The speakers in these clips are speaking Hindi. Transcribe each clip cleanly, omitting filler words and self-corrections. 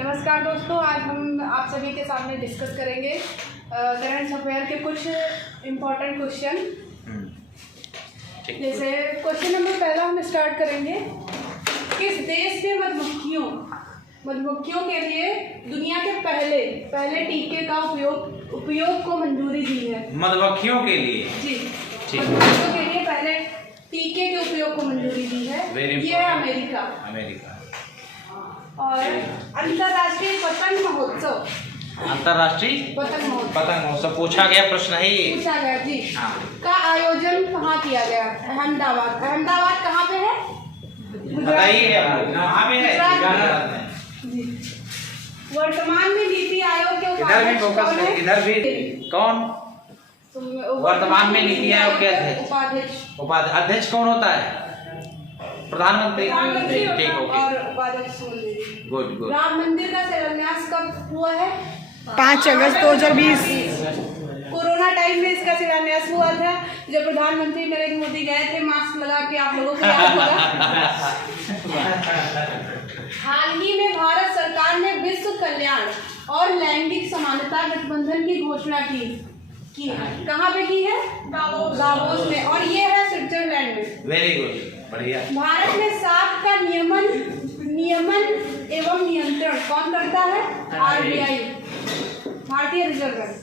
नमस्कार दोस्तों, आज हम आप सभी के सामने डिस्कस करेंगे करंट अफेयर के कुछ इम्पोर्टेंट क्वेश्चन। जैसे क्वेश्चन नंबर पहला हम स्टार्ट करेंगे। किस देश ने मधुमक्खियों के लिए दुनिया के पहले टीके का उपयोग को मंजूरी दी है? मधुमक्खियों के लिए जी, मधुमक्खियों के लिए पहले टीके के उपयोग को मंजूरी दी है। ये है अमेरिका। और अंतर्राष्ट्रीय पतंग महोत्सव पतंग महोत्सव पूछा गया प्रश्न है ये। पूछा गया जी। हाँ। का आयोजन कहाँ किया गया? अहमदाबाद कहाँ पे है? कहाँ पे है? जी। वर्तमान में नीति आयोग के इधर भी फोकस है, इधर भी कौन? वर्तमान में नीति आयोग के अध्यक्ष कौन होता है? प्रधानमंत्री। ठीक, और उपाध्यक्ष गुड। राम मंदिर का शिलान्यास कब हुआ है? 5 अगस्त 2020। कोरोना टाइम में इसका शिलान्यास हुआ था, जब प्रधानमंत्री नरेंद्र मोदी गए थे मास्क लगा के, आप लोगों को याद होगा। हाल ही में भारत सरकार ने विश्व कल्याण और लैंगिक समानता गठबंधन की घोषणा की है। कहाँ पे की है? दावोस में। और ये है स्विट्जरलैंड में। वेरी गुड, बढ़िया। भारत में साख का नियमन एवं नियंत्रण कौन करता है? RBI, भारतीय रिजर्व बैंक।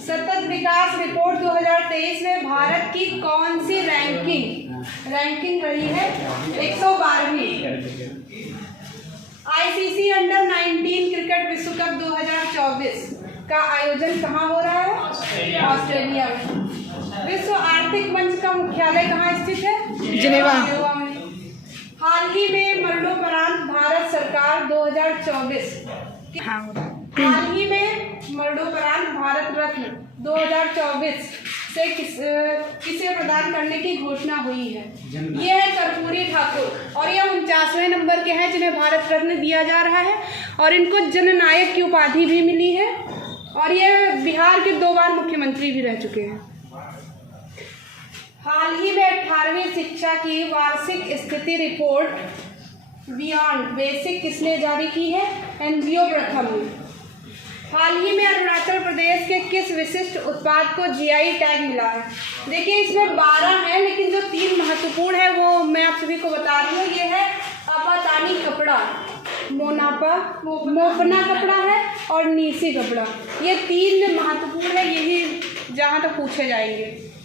सतत विकास रिपोर्ट 2023 में भारत की कौन सी रैंकिंग रही है? 112वीं। ICC अंडर 19 क्रिकेट विश्व कप 2024 का आयोजन कहाँ हो रहा है? ऑस्ट्रेलिया में। विश्व आर्थिक मंच का मुख्यालय कहाँ स्थित है? जिनेवा में। हाल ही में मरणोपरांत भारत सरकार 2024 हाल ही में मरणोपरांत भारत रत्न 2024 से किसे प्रदान करने की घोषणा हुई है? ये है कर्पूरी ठाकुर, और ये 49वें नंबर के हैं जिन्हें भारत रत्न दिया जा रहा है, और इनको जननायक की उपाधि भी मिली है, और ये बिहार के 2 बार मुख्यमंत्री भी रह चुके हैं। हाल ही में 18वीं शिक्षा की वार्षिक स्थिति रिपोर्ट बियॉन्ड बेसिक किसने जारी की है? NGO प्रथम ने। हाल ही में अरुणाचल प्रदेश के किस विशिष्ट उत्पाद को GI टैग मिला है? देखिए, इसमें 12 हैं, लेकिन जो 3 महत्वपूर्ण है वो मैं आप सभी को बता रही हूँ। ये है आपातानी कपड़ा, मोपना कपड़ा है, और नीसी कपड़ा। ये 3 महत्वपूर्ण है, यही जहाँ तक पूछे जाएंगे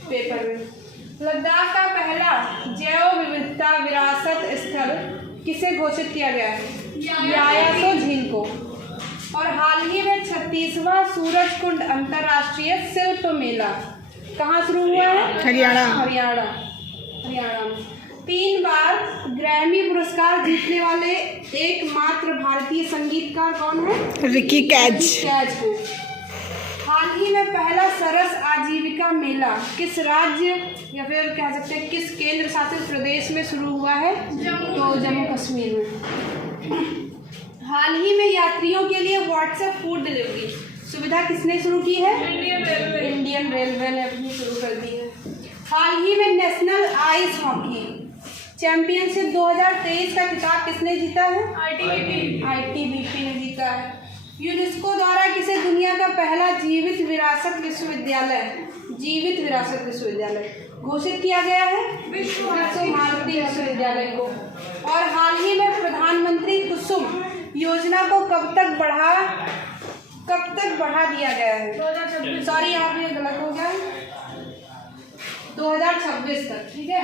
पेपर में। लद्दाख का पहला जैव विविधता विरासत स्थल किसे घोषित किया गया है? यायासो झील को। और हाल ही में 36वां सूरजकुंड अंतर्राष्ट्रीय शिल्प मेला कहाँ शुरू हुआ है? हरियाणा में। 3 बार ग्रैमी पुरस्कार जीतने वाले एकमात्र भारतीय संगीतकार कौन है? रिकी कैज। हाल ही में पहला सरस आजीविका मेला किस राज्य या फिर कह सकते हैं किस केंद्र शासित प्रदेश में शुरू हुआ है? तो जम्मू कश्मीर में। हाल ही में यात्रियों के लिए व्हाट्सएप फूड डिलीवरी सुविधा किसने शुरू की है? इंडियन रेलवे ने अपनी शुरू कर दी है। हाल ही में नेशनल आइस हॉकी चैंपियनशिप 2023 का खिताब किसने जीता है? ITBP ने जीता है। यूनेस्को द्वारा किसे दुनिया का पहला जीवित विरासत विश्वविद्यालय घोषित किया गया है? विश्व भारती विश्वविद्यालय को। और हाल ही में प्रधानमंत्री कुसुम योजना को कब तक बढ़ा दिया गया है? 2026। सॉरी, यहाँ पे गलत हो गया, 2026 तक। ठीक है।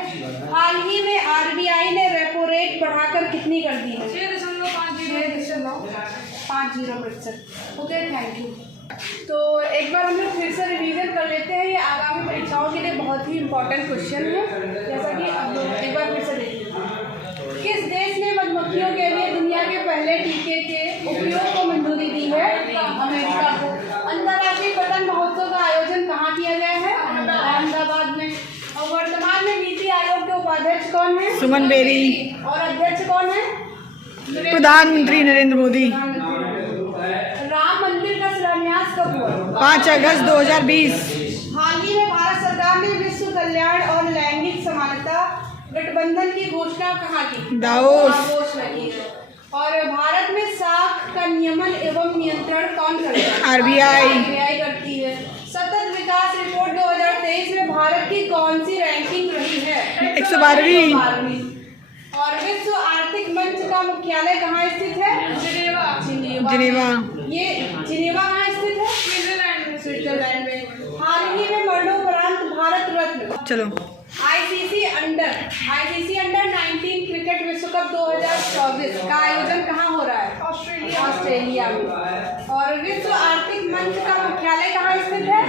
हाल ही में RBI ने रेपो रेट बढ़ाकर कितनी कर दी है? 6.50%। Okay, thank you. तो एक बार हम लोग फिर से रिवीजन कर लेते हैं। ये आगामी परीक्षाओं के लिए बहुत ही इम्पोर्टेंट क्वेश्चन है, जैसा कि अब एक बार फिर से देखते हैं। किस देश ने मधुमक्खियों के लिए दुनिया के पहले टीके के उपयोग को मंजूरी दी है? अमेरिका को। अंतर्राष्ट्रीय पतंग महोत्सव का आयोजन कहाँ किया गया है? अहमदाबाद में। और वर्तमान में नीति आयोग के उपाध्यक्ष कौन है? सुमन बेरी। और अध्यक्ष कौन है? प्रधानमंत्री नरेंद्र मोदी। राम मंदिर का शिलान्यास कब हुआ? 5 अगस्त 2020। हाल ही में भारत सरकार ने विश्व कल्याण और लैंगिक समानता गठबंधन की घोषणा कहाँ की? दावोस में की है। और भारत में साख का नियम नियमन एवं नियंत्रण कौन करता है? RBI RBI करती है। सतत विकास रिपोर्ट 2023 में भारत की कौन सी रैंकिंग रही है? 112वीं। और विश्व आर्थिक मंच का मुख्यालय कहाँ स्थित है? जिनेवा। ये जिनेवा कहाँ स्थित है? स्विट्जरलैंड में। हाल ही में मरणोपरांत भारत रत्न चलो आईसीसी अंडर 19 क्रिकेट विश्व कप 2024 का आयोजन कहाँ हो रहा है? ऑस्ट्रेलिया में। और विश्व आर्थिक मंच का मुख्यालय कहाँ स्थित है?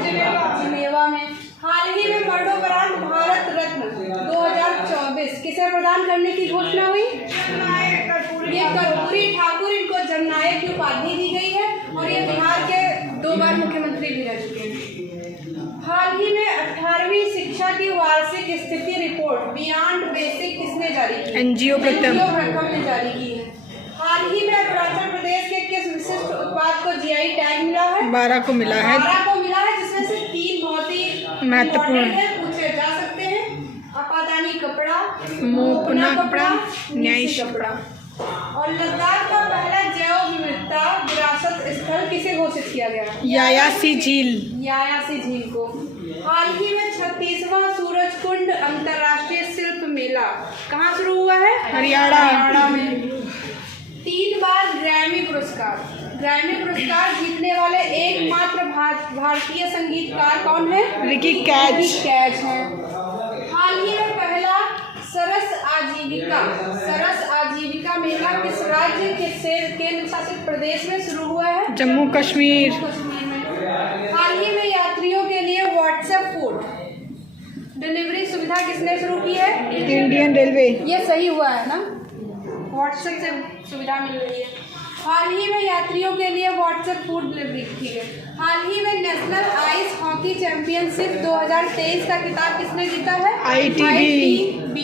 जिनेवा में। हाल ही में मरणोपरांत भारत रत्न 2024 किसे प्रदान करने की घोषणा हुई? ये कर्पूरी ठाकुर, इनको जननायक की उपाधि दी गई है और ये बिहार के 2 बार मुख्यमंत्री भी रह चुके हैं। हाल ही में 18वीं शिक्षा की वार्षिक स्थिति रिपोर्ट बियॉन्ड बेसिक किसने जारी की? NGO प्रथम ने जारी की है। हाल ही में अरुणाचल प्रदेश के किस विशिष्ट उत्पाद को जीआई टैग मिला है? 12 को मिला है, 12 को मिला है, जिसमें से 3 बहुत ही महत्वपूर्ण है, पूछे जा सकते हैं। अपादानी कपड़ा, मोपना कपड़ा, न्यायिक कपड़ा। और लद्दाख का पहला जैव विविधता विरासत स्थल किसे घोषित किया गया? यायासी झील को। हाल ही में 36वां सूरजकुंड अंतर्राष्ट्रीय शिल्प मेला कहाँ शुरू हुआ है? हरियाणा में। 3 बार ग्रैमी पुरस्कार जीतने वाले एकमात्र भारतीय संगीतकार कौन है? रिकी कैच है। हाल ही में पहला सरस आजीविका मेला किस राज्य के केंद्र शासित प्रदेश में शुरू हुआ है? जम्मू कश्मीर में। हाल ही में यात्रियों के लिए व्हाट्सएप फूड डिलीवरी सुविधा किसने शुरू की है? Indian railway. ये सही हुआ है ना? व्हाट्सएप से सुविधा मिल रही है। हाल ही में यात्रियों के लिए व्हाट्सएप फूड डिलीवरी की है। हाल ही में नेशनल आइस हॉकी चैंपियनशिप 2023 का खिताब किसने जीता है? ITBB।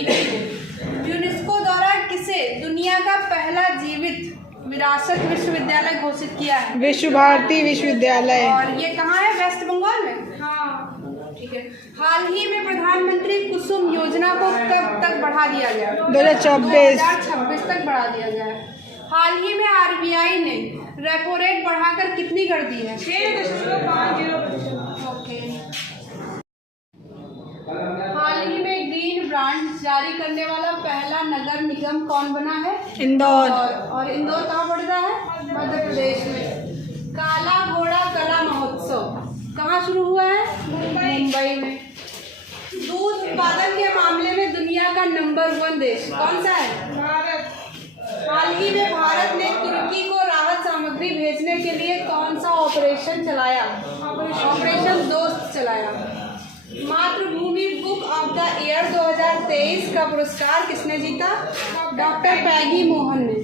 यूनेस्को द्वारा किसे दुनिया का पहला जीवित विरासत विश्वविद्यालय घोषित किया है? विश्व भारती विश्वविद्यालय। और ये कहाँ है? वेस्ट बंगाल में। हाँ, ठीक है। हाल ही में प्रधानमंत्री कुसुम योजना को कब तक बढ़ा दिया गया? 2026 तक बढ़ा दिया गया है। हाल ही में आरबीआई ने रेपो रेट बढ़ाकर कितनी कर दी है? 6.50%। ओके। हाल ही में ग्रीन ब्रांड जारी करने वाला पहला नगर निगम कौन बना है? इंदौर। और इंदौर कहाँ पड़ता है? मध्य प्रदेश में। काला घोड़ा कला महोत्सव कहाँ शुरू हुआ है? मुंबई में। दूध उत्पादन के मामले में दुनिया का नंबर 1 देश कौन सा है? भारत। हाल ही में भारत ने तुर्की को राहत सामग्री भेजने के लिए कौन सा ऑपरेशन चलाया? ऑपरेशन दोस्त चलाया। मातृभूमि बुक ऑफ द ईयर 2023 का पुरस्कार किसने जीता? डॉक्टर पैगी मोहन ने।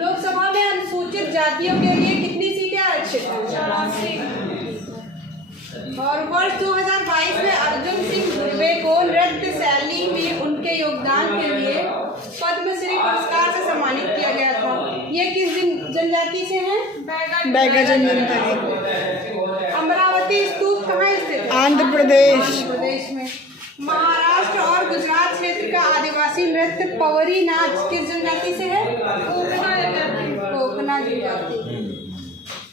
लोकसभा में अनुसूचित जातियों के लिए कितनी सीटें आरक्षित हैं? और वर्ष 2022 में अर्जुन सिंह धुर्वे को नृत्य शैली में उनके योगदान के लिए पद्मश्री पुरस्कार से सम्मानित किया गया था। ये किस जनजाति से हैं? बैगा जनजाति। अमरावती स्तूप कहाँ स्थित है? आंध्र प्रदेश में। महाराष्ट्र और गुजरात क्षेत्र का आदिवासी नृत्य पवरी नाच किस जनजाति से है? कोकना जनजाति।